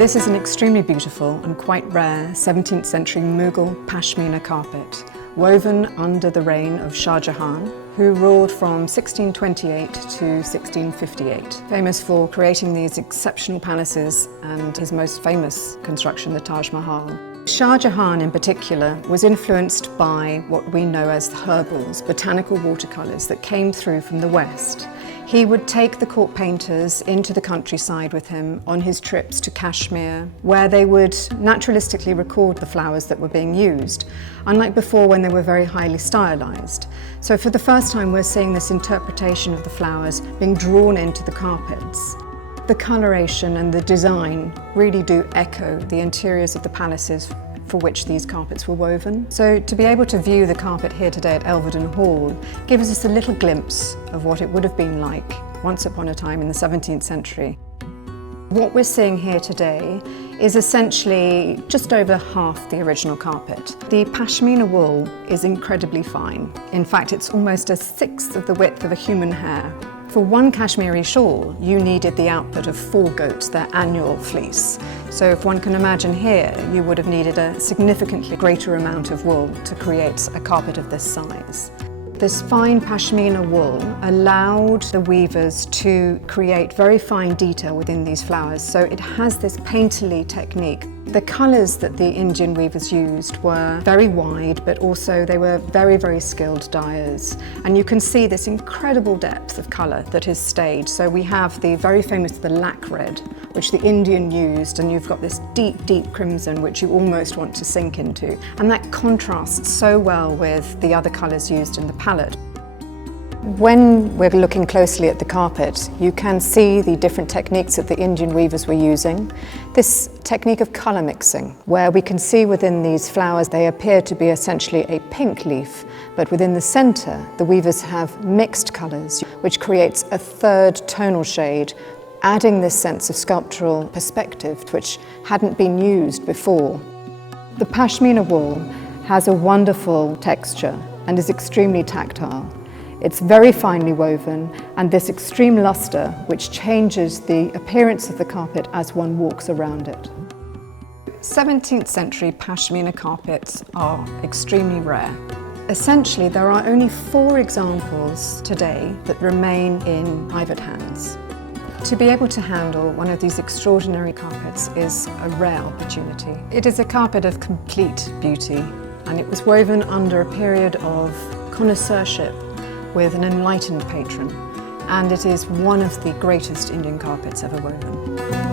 This is an extremely beautiful and quite rare 17th century Mughal Pashmina carpet, woven under the reign of Shah Jahan, who ruled from 1628 to 1658, famous for creating these exceptional palaces and his most famous construction, the Taj Mahal. Shah Jahan in particular was influenced by what we know as the herbals, botanical watercolours that came through from the West. He would take the court painters into the countryside with him on his trips to Kashmir, where they would naturalistically record the flowers that were being used, unlike before when they were very highly stylised. So for the first time we're seeing this interpretation of the flowers being drawn into the carpets. The coloration and the design really do echo the interiors of the palaces for which these carpets were woven. So to be able to view the carpet here today at Elvedon Hall gives us a little glimpse of what it would have been like once upon a time in the 17th century. What we're seeing here today is essentially just over half the original carpet. The pashmina wool is incredibly fine. In fact, it's almost a sixth of the width of a human hair. For one Kashmiri shawl, you needed the output of 4 goats, their annual fleece. So if one can imagine here, you would have needed a significantly greater amount of wool to create a carpet of this size. This fine pashmina wool allowed the weavers to create very fine detail within these flowers, so it has this painterly technique. The colours that the Indian weavers used were very wide, but also they were very, very skilled dyers. And you can see this incredible depth of colour that is stayed. So we have the very famous the lac red, which the Indian used, and you've got this deep, deep crimson, which you almost want to sink into. And that contrasts so well with the other colours used in the palette. When we're looking closely at the carpet, you can see the different techniques that the Indian weavers were using. This technique of colour mixing, where we can see within these flowers they appear to be essentially a pink leaf, but within the centre the weavers have mixed colours, which creates a third tonal shade, adding this sense of sculptural perspective which hadn't been used before. The pashmina wool has a wonderful texture and is extremely tactile. It's very finely woven, and this extreme lustre which changes the appearance of the carpet as one walks around it. 17th century pashmina carpets are extremely rare. Essentially, there are only 4 examples today that remain in private hands. To be able to handle one of these extraordinary carpets is a rare opportunity. It is a carpet of complete beauty, and it was woven under a period of connoisseurship with an enlightened patron, and it is one of the greatest Indian carpets ever woven.